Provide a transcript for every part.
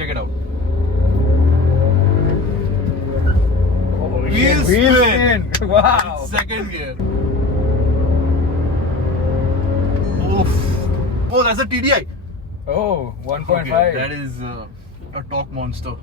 check it out. Wheel spin. Wow. Second gear. Oof. Oh, that's a TDI. Oh, 1.5. Okay, that is a talk monster.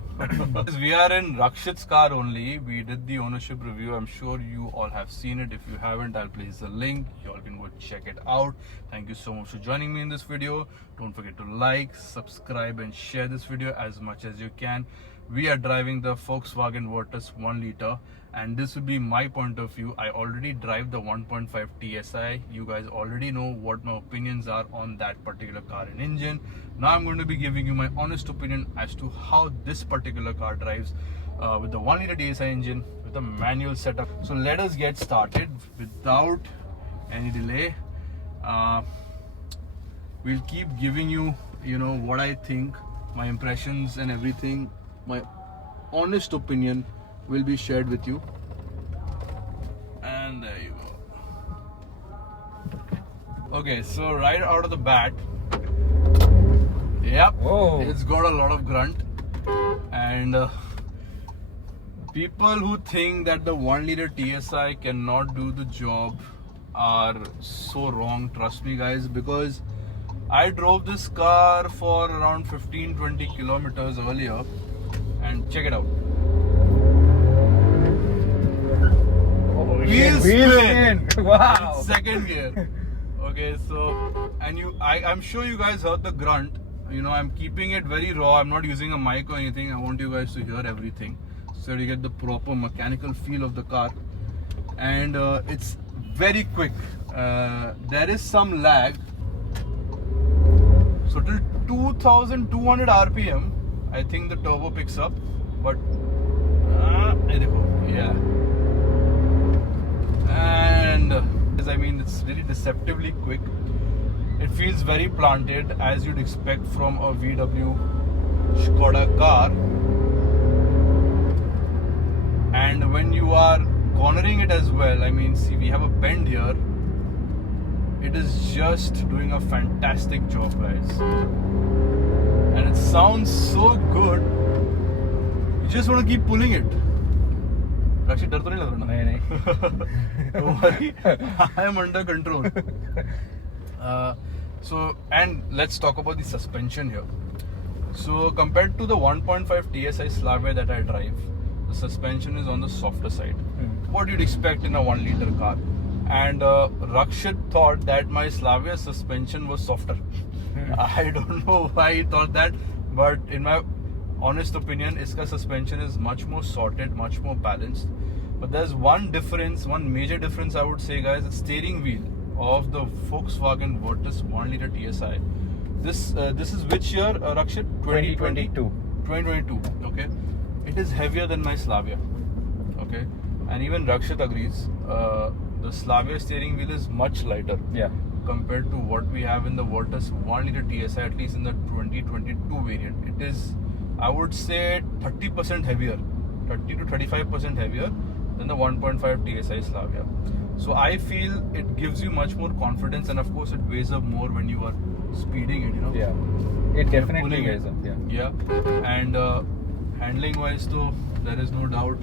We are in Rakshit's car only. We did the ownership review. I'm sure you all have seen it. If you haven't, I'll place the link. You all can go check it out. Thank you so much for joining me in this video. Don't forget to like, subscribe and share this video as much as you can. We are driving the Volkswagen Virtus 1 liter, and this will be my point of view. I already drive the 1.5 TSI. You guys already know what my opinions are on that particular car and engine. Now I'm going to be giving you my honest opinion as to how this particular car drives with the 1 liter TSI engine with a manual setup. So let us get started without any delay. We'll keep giving you, what I think, my impressions and everything. My honest opinion will be shared with you. And there you go. Okay, so right out of the bat, yep, Whoa. it's got a lot of grunt. And people who think that the 1 liter TSI cannot do the job are so wrong, trust me guys, because I drove this car for around 15-20 kilometers earlier, and check it out. Wheel spin. Wow. Second gear. Okay, so I'm sure you guys heard the grunt. I'm keeping it very raw. I'm not using a mic or anything. I want you guys to hear everything so you get the proper mechanical feel of the car. And it's very quick. There is some lag. So till 2200 RPM, I think the turbo picks up. But yeah. And it's really deceptively quick. It feels very planted, as you'd expect from a VW Skoda car. And when you are cornering it as well, see, we have a bend here. It is just doing a fantastic job, guys. And it sounds so good. You just want to keep pulling it. Rakshit, डर तो नहीं लग रहा ना? Don't worry, I am under control. And let's talk about the suspension here. So compared to the 1.5 TSI Slavia that I drive, the suspension is on the softer side. What you'd expect in a 1 liter car. And Rakshit thought that my Slavia suspension was softer. I don't know why he thought that, but in my honest opinion, iska suspension is much more sorted, much more balanced. But there's one major difference I would say, guys. The steering wheel of the Volkswagen Virtus 1 liter TSI. This is which year, Rakshit? 2022. 2022. Okay, it is heavier than my Slavia. Okay, and even Rakshit agrees. The Slavia steering wheel is much lighter. Yeah. Compared to what we have in the Virtus 1 liter TSI, at least in the 2022 variant. It is, I would say, 30% heavier, 30 to 35% heavier than the 1.5 TSI Slavia. So I feel it gives you much more confidence, and of course it weighs up more when you are speeding it, Yeah. It definitely pulling weighs it. up. Yeah. And handling wise though, there is no doubt.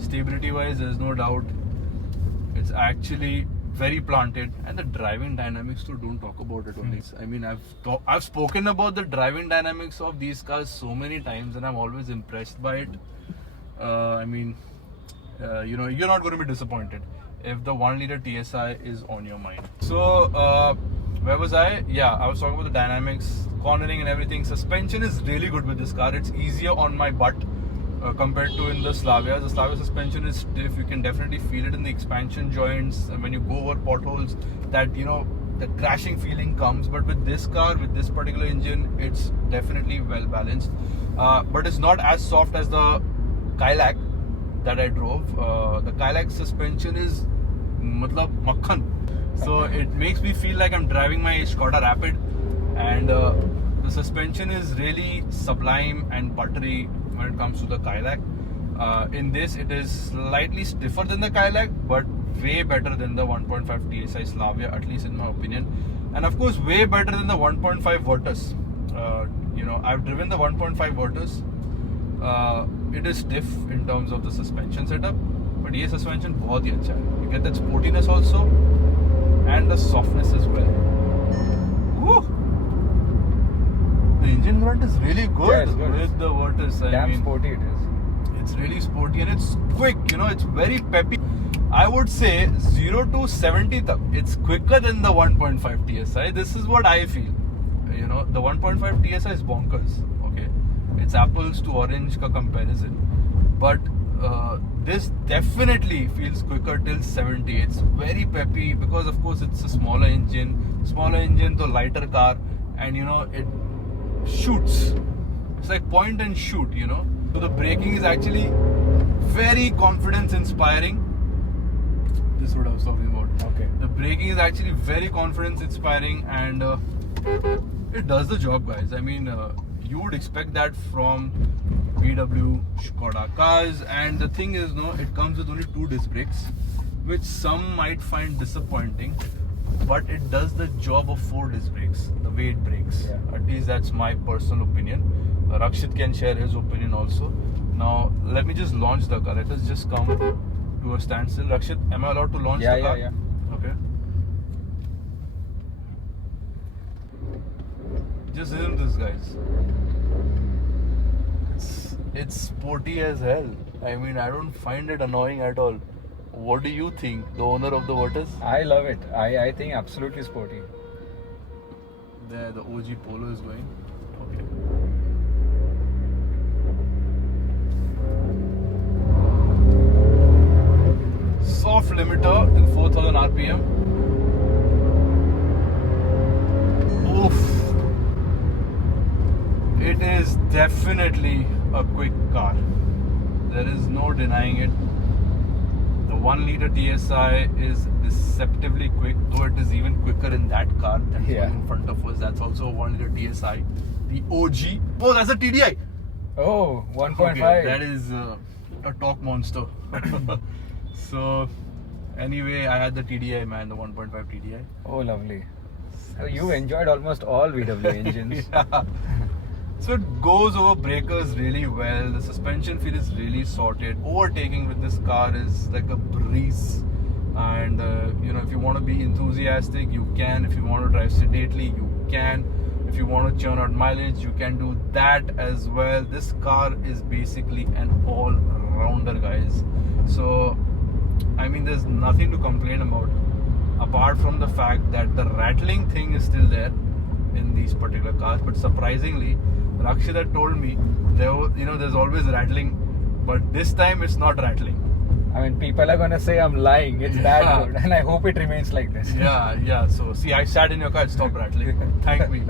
Stability wise, there is no doubt. It's actually very planted, and the driving dynamics too, don't talk about it only. I've spoken about the driving dynamics of these cars so many times, and I'm always impressed by it. You're not going to be disappointed if the 1 liter TSI is on your mind. So where was I? Yeah, I was talking about the dynamics, cornering and everything. Suspension is really good with this car. It's easier on my butt compared to in the Slavia. The Slavia suspension is stiff. You can definitely feel it in the expansion joints, and when you go over potholes, that the crashing feeling comes. But with this car, with this particular engine, it's definitely well balanced. But it's not as soft as the Kailak that I drove. The Kailak suspension is makhan. So it makes me feel like I'm driving my Skoda Rapid, and the suspension is really sublime and buttery when it comes to the Kailak. In this, it is slightly stiffer than the Kailak, but way better than the 1.5 TSI Slavia, at least in my opinion. And of course, way better than the 1.5 Virtus. You know, I've driven the 1.5 Virtus. It is stiff in terms of the suspension setup, but ये suspension बहुत ही अच्छा है. You get that sportiness also, and the softness as well. Woo! The engine grunt is really good, Yeah, it's good. with the Virtus. I Damn mean, sporty it is. it's really sporty and it's quick. You know, it's very peppy. I would say 0 to 70 tak, it's quicker than the 1.5 TSI. This is what I feel. You know, the 1.5 TSI is bonkers. Okay, it's apples to orange ka comparison, but this definitely feels quicker till 70. It's very peppy because of course it's a smaller engine, to lighter car, and you know it shoots. It's like point and shoot. You know, so the braking is actually very confidence inspiring. This is what I was talking about. Okay. The braking is actually very confidence inspiring, and it does the job, guys. I mean, you would expect that from VW, Skoda cars, and the thing is, no, it comes with only 2 disc brakes, which some might find disappointing, but it does the job of 4 disc brakes, the weight brakes. Yeah. At least that's my personal opinion. Rakshit can share his opinion also. Now, let me just launch the car. Let us just come to a standstill. Rakshit, am I allowed to launch the car? Yeah. Okay. Just listen to this, guys. It's sporty as hell. I mean, I don't find it annoying at all. What do you think, the owner of the Virtus? I love it. I think absolutely sporty. There, the OG Polo is going. Okay. Soft limiter till 4000 RPM. Oof. It is definitely a quick car. There is no denying it. The 1 liter TSI is deceptively quick, though it is even quicker in that car that's Yeah. in front of us. That's also a 1 liter TSI. The OG. Oh, that's a TDI. Oh, 1.5. Okay, that is a talk monster. So, anyway, I had the TDI, man, the 1.5 TDI. Oh, lovely. So you enjoyed almost all VW engines. Yeah. So it goes over breakers really well. The suspension feel is really sorted. Overtaking with this car is like a breeze. And you know, if you want to be enthusiastic, you can. If you want to drive sedately, you can. If you want to churn out mileage, you can do that as well. This car is basically an all-rounder, guys. So, I mean, there's nothing to complain about, apart from the fact that the rattling thing is still there in these particular cars. But surprisingly, Rakshit had told me there's always rattling, but this time it's not rattling. I mean, people are gonna say I'm lying. It's that good, and I hope it remains like this. Yeah. So see, I sat in your car, it stopped rattling. Thank me.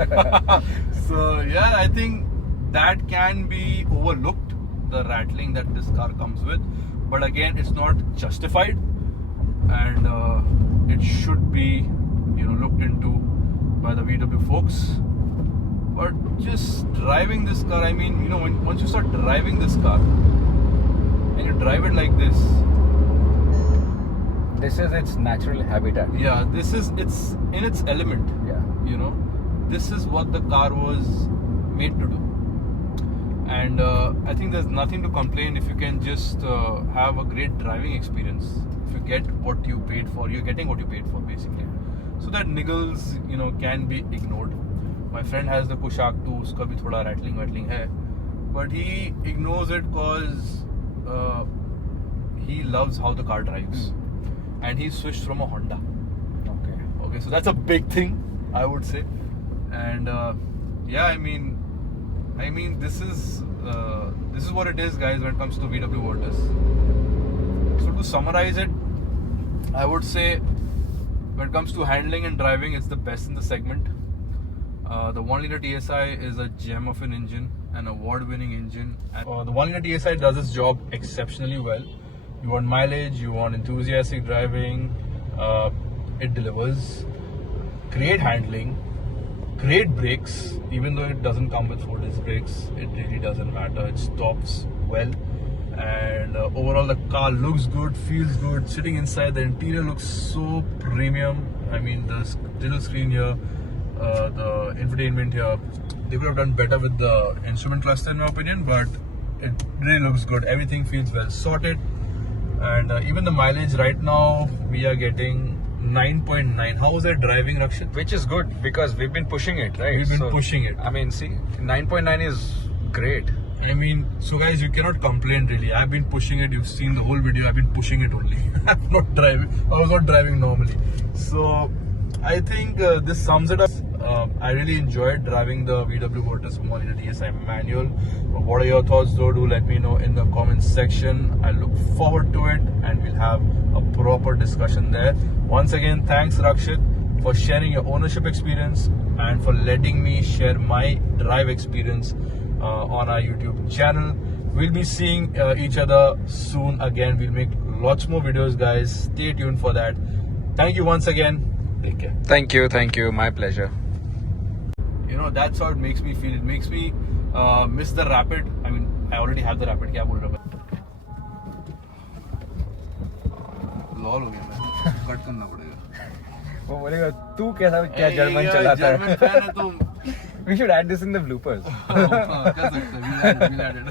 So yeah, I think that can be overlooked, the rattling that this car comes with. But again, it's not justified, and it should be, looked into by the VW folks. But just driving this car, I mean, once you start driving this car and you drive it like this, This is its natural habitat. yeah, it's in its element. Yeah. This is what the car was made to do. And I think there's nothing to complain if you can just have a great driving experience. If you get what you paid for, you're getting what you paid for, basically. So that niggles, can be ignored. My friend has the Kushaq too, uska bhi thoda rattling hai. But he ignores it because he loves how the car drives. And he switched from a Honda. Okay, so that's a big thing, I would say. And yeah, I mean, this is what it is, guys, when it comes to VW Virtus. So to summarize it, I would say when it comes to handling and driving, it's the best in the segment. The 1 liter TSI is a gem of an engine, an award-winning engine. And the 1 liter TSI does its job exceptionally well. You want mileage, you want enthusiastic driving, it delivers. Great handling, great brakes. Even though it doesn't come with 4 disc brakes, it really doesn't matter. It stops well, and overall the car looks good, feels good. Sitting inside, the interior looks so premium. I mean, the digital screen here, the infotainment here, they could have done better with the instrument cluster in my opinion, but it really looks good. Everything feels well sorted, and even the mileage right now we are getting 9.9. How was that driving, Rakshit? Which is good because we've been pushing it, right? We've been pushing it. I mean, see, 9.9 is great. I mean, so guys, you cannot complain really. I've been pushing it. You've seen the whole video. I've been pushing it only. I'm not driving. I was not driving normally. So I think this sums it up. I really enjoyed driving the VW Virtus 1 liter TSI manual. What are your thoughts though? Do let me know in the comments section. I look forward to it and we'll have a proper discussion there. Once again, thanks Rakshit for sharing your ownership experience and for letting me share my drive experience on our YouTube channel. We'll be seeing each other soon again. We'll make lots more videos, guys. Stay tuned for that. Thank you once again. Take care. Thank you. My pleasure. You know, that's how it makes me feel. It makes me miss the Rapid. I mean, I already have the Rapid. क्या बोल रहा मैं? Lol हो गया मैं. Cut करना पड़ेगा. वो बोलेगा तू कैसा क्या जर्मन चलाता है? जर्मन फैन है तुम. We should add this in the bloopers. कर सकते हैं. We'll add it.